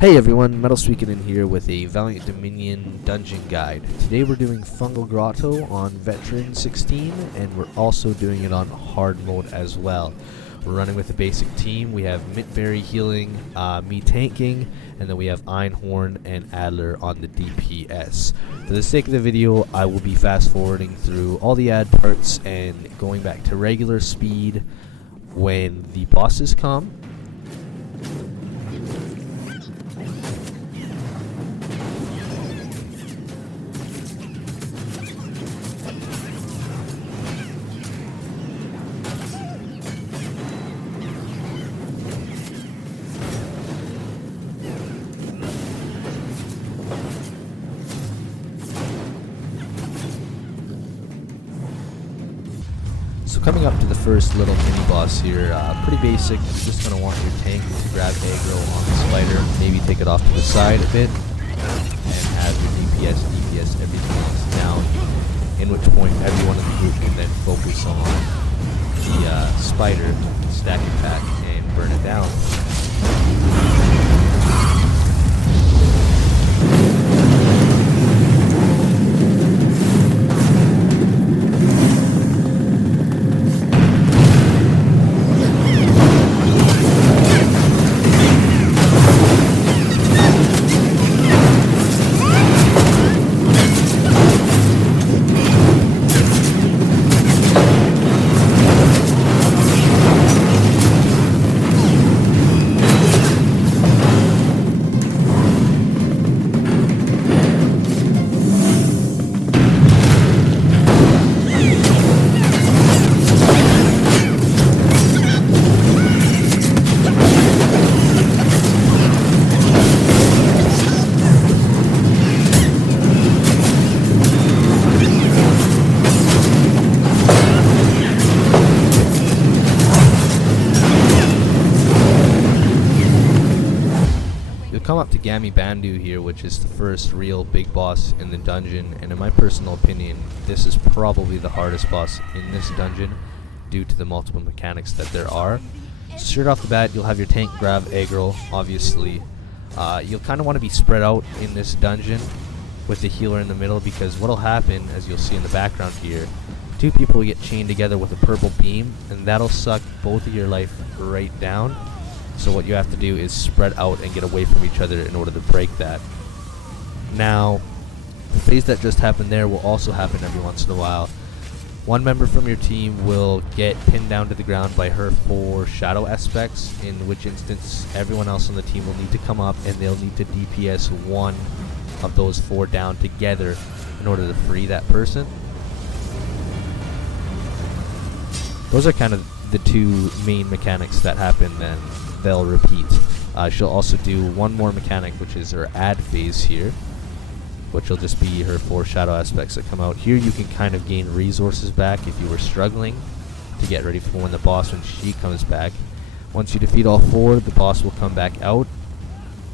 Hey everyone, Metal Speaking in here with a Valiant Dominion dungeon guide. Today we're doing Fungal Grotto on Veteran 16, and we're also doing it on hard mode as well. We're running with a basic team. We have Mintberry healing, me tanking, and then we have Einhorn and Adler on the DPS. For the sake of the video, I will be fast forwarding through all the ad parts and going back to regular speed when the bosses come. So coming up to the first little mini boss here, pretty basic. You're just going to want your tank to grab aggro on the spider, maybe take it off to the side a bit, and have your DPS, everything else down, in which point everyone in the group can then focus on the spider, stack attack, and burn it down. Come up to Gamyne Bandu here, which is the first real big boss in the dungeon, and in my personal opinion, this is probably the hardest boss in this dungeon due to the multiple mechanics that there are. So straight off the bat, you'll have your tank grab aggro, obviously. You'll kind of want to be spread out in this dungeon with the healer in the middle, because what'll happen, as you'll see in the background here, two people will get chained together with a purple beam, and that'll suck both of your life right down. So what you have to do is spread out and get away from each other in order to break that. Now, the phase that just happened there will also happen every once in a while. One member from your team will get pinned down to the ground by her 4 shadow aspects, in which instance everyone else on the team will need to come up and they'll need to DPS one of those 4 down together in order to free that person. Those are kind of the 2 main mechanics that happen, then they'll repeat. She'll also do one more mechanic, which is her add phase here, which will just be her 4 shadow aspects that come out. Here you can kind of gain resources back if you were struggling to get ready for when she comes back. Once you defeat all 4, the boss will come back out.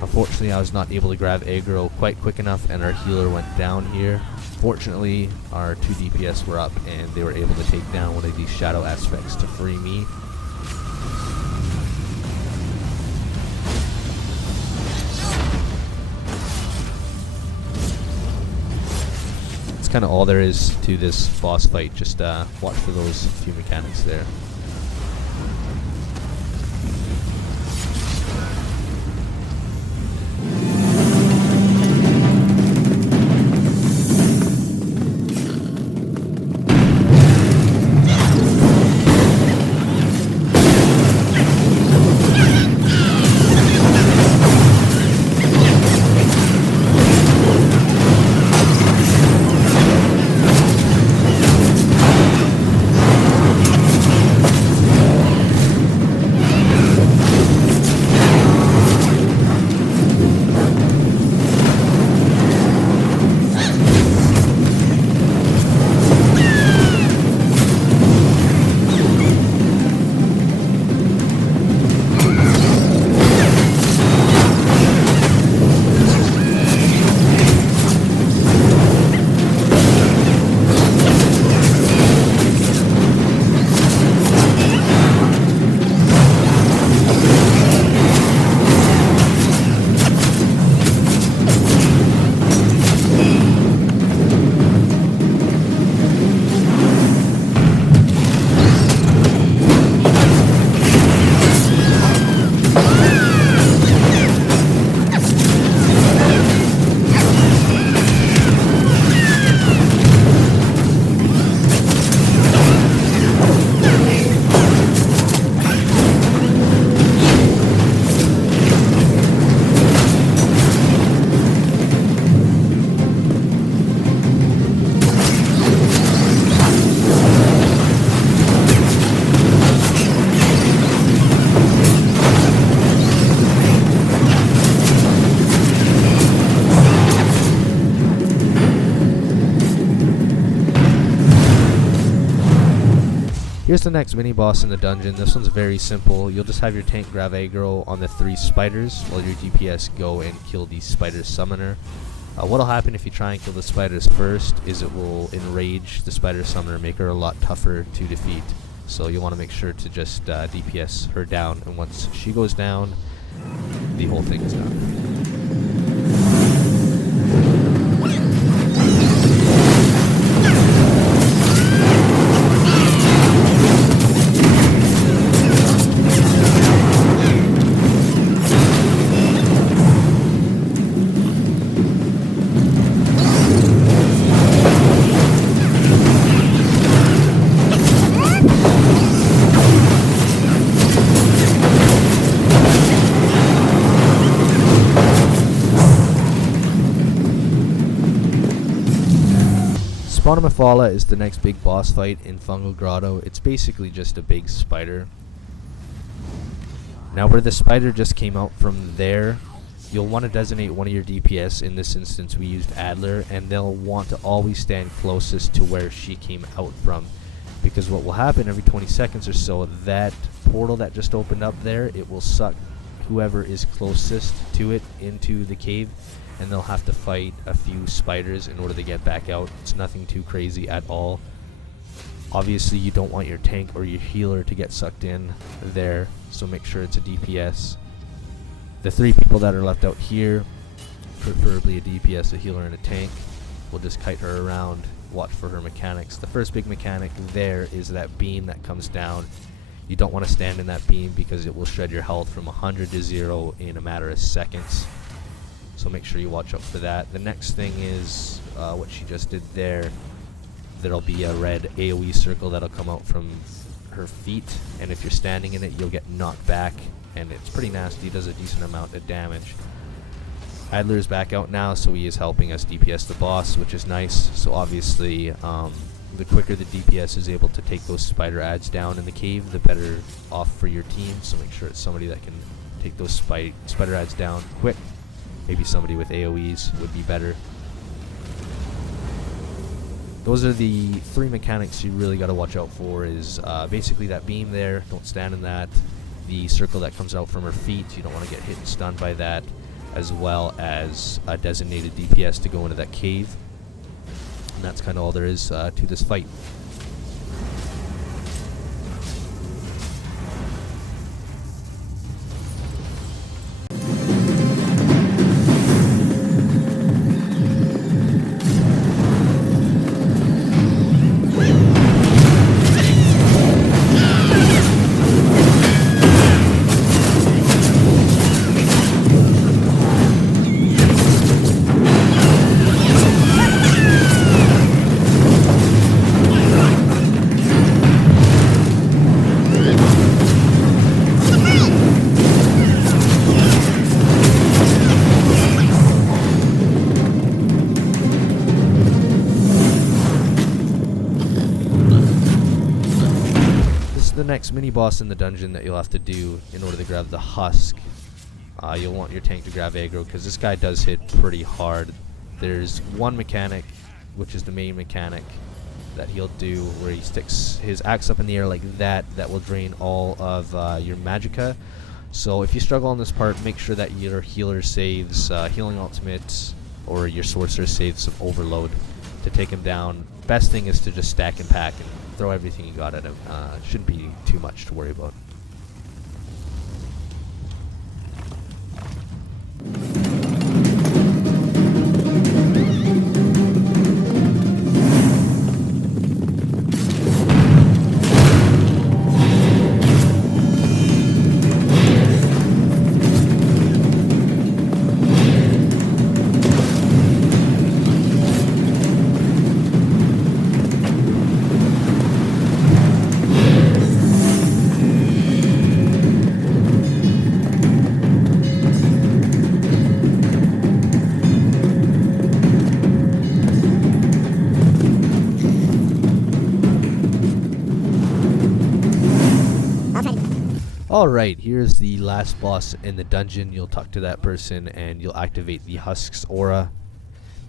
Unfortunately, I was not able to grab aggro quite quick enough, and our healer went down here. Fortunately, our 2 DPS were up, and they were able to take down one of these shadow aspects to free me. That's kind of all there is to this boss fight. Just watch for those few mechanics there. Here's the next mini boss in the dungeon. This one's very simple. You'll just have your tank grab aggro on the 3 spiders while your DPS go and kill the spider summoner. What'll happen if you try and kill the spiders first is it will enrage the spider summoner, make her a lot tougher to defeat. So you'll want to make sure to just DPS her down, and once she goes down, the whole thing is done. Mephala is the next big boss fight in Fungal Grotto. It's basically just a big spider. Now where the spider just came out from there, you'll want to designate one of your DPS. In this instance we used Adler, and they'll want to always stand closest to where she came out from, because what will happen every 20 seconds or so, that portal that just opened up there, it will suck whoever is closest to it into the cave, and they'll have to fight a few spiders in order to get back out. It's nothing too crazy at all. Obviously you don't want your tank or your healer to get sucked in there, so make sure it's a DPS. The 3 people that are left out here, preferably a DPS, a healer, and a tank, will just kite her around, watch for her mechanics. The first big mechanic there is that beam that comes down. You don't want to stand in that beam because it will shred your health from 100 to 0 in a matter of seconds. So make sure you watch out for that. The next thing is what she just did there. There'll be a red AoE circle that'll come out from her feet, and if you're standing in it you'll get knocked back, and it's pretty nasty, does a decent amount of damage. Adler's back out now, so he is helping us DPS the boss, which is nice. So obviously the quicker the DPS is able to take those spider ads down in the cave, the better off for your team. So make sure it's somebody that can take those spider ads down quick. Maybe somebody with AoEs would be better. Those are the 3 mechanics you really got to watch out for. Is basically that beam there, don't stand in that. The circle that comes out from her feet, you don't want to get hit and stunned by that. As well as a designated DPS to go into that cave. And that's kind of all there is to this fight. The next mini boss in the dungeon that you'll have to do in order to grab the Husk. You'll want your tank to grab aggro because this guy does hit pretty hard. There's one mechanic, which is the main mechanic, that he'll do where he sticks his axe up in the air like that. That will drain all of your magicka. So if you struggle on this part, make sure that your healer saves healing ultimates, or your sorcerer saves some overload to take him down. Best thing is to just stack and pack and throw everything you got at him. Shouldn't be too much to worry about. Alright, here's the last boss in the dungeon. You'll talk to that person and you'll activate the Husk's aura.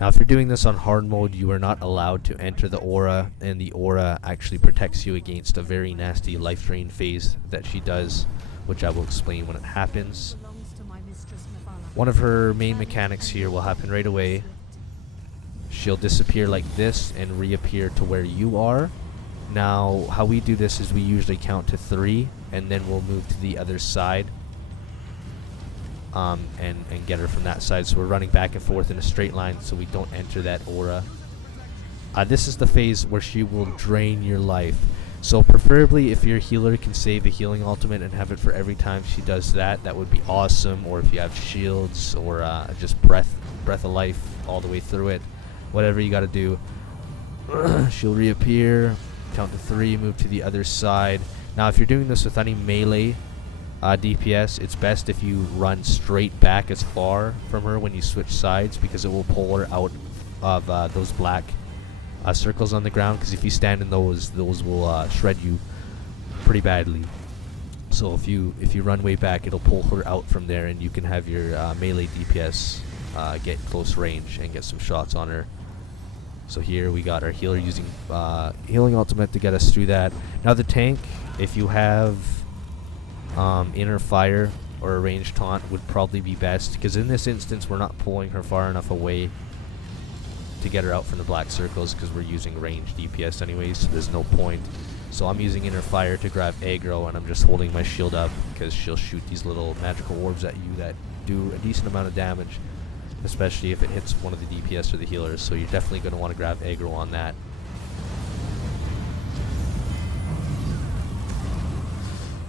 Now if you're doing this on hard mode, you are not allowed to enter the aura, and the aura actually protects you against a very nasty life drain phase that she does, which I will explain when it happens. One of her main mechanics here will happen right away. She'll disappear like this and reappear to where you are. Now how we do this is we usually count to 3 and then we'll move to the other side and get her from that side. So we're running back and forth in a straight line so we don't enter that aura. This is the phase where she will drain your life. So preferably if your healer can save a healing ultimate and have it for every time she does that, that would be awesome. Or if you have shields or just breath of life all the way through it, whatever you got to do. She'll reappear, count to 3, move to the other side. Now if you're doing this with any melee DPS, it's best if you run straight back as far from her when you switch sides, because it will pull her out of those black circles on the ground, because if you stand in those will shred you pretty badly. So if you run way back, it'll pull her out from there, and you can have your melee DPS get close range and get some shots on her. So here we got our healer using healing ultimate to get us through that. Now the tank, if you have inner fire or a ranged taunt, would probably be best, because in this instance we're not pulling her far enough away to get her out from the black circles, because we're using ranged DPS anyways, so there's no point. So I'm using inner fire to grab aggro, and I'm just holding my shield up because she'll shoot these little magical orbs at you that do a decent amount of damage, especially if it hits one of the DPS or the healers. So you're definitely going to want to grab aggro on that.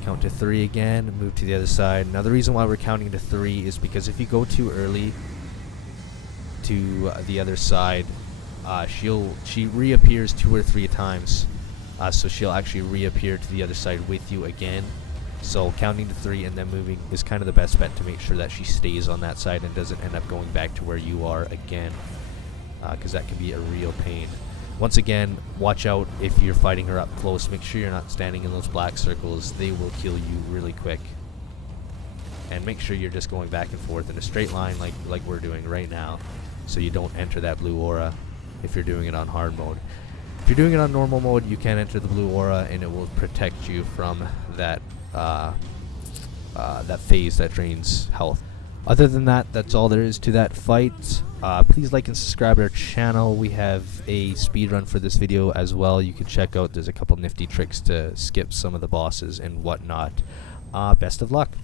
Count to 3 again and move to the other side. Now the reason why we're counting to 3 is because if you go too early to the other side, she reappears 2 or 3 times, so she'll actually reappear to the other side with you again. So counting to 3 and then moving is kind of the best bet to make sure that she stays on that side and doesn't end up going back to where you are again, because that can be a real pain. Once again, watch out if you're fighting her up close. Make sure you're not standing in those black circles. They will kill you really quick. And make sure you're just going back and forth in a straight line like we're doing right now, so you don't enter that blue aura if you're doing it on hard mode. If you're doing it on normal mode, you can enter the blue aura and it will protect you from that that phase that drains health. Other than that, that's all there is to that fight. Please like and subscribe to our channel. We have a speedrun for this video as well. You can check out, there's a couple nifty tricks to skip some of the bosses and whatnot. Best of luck.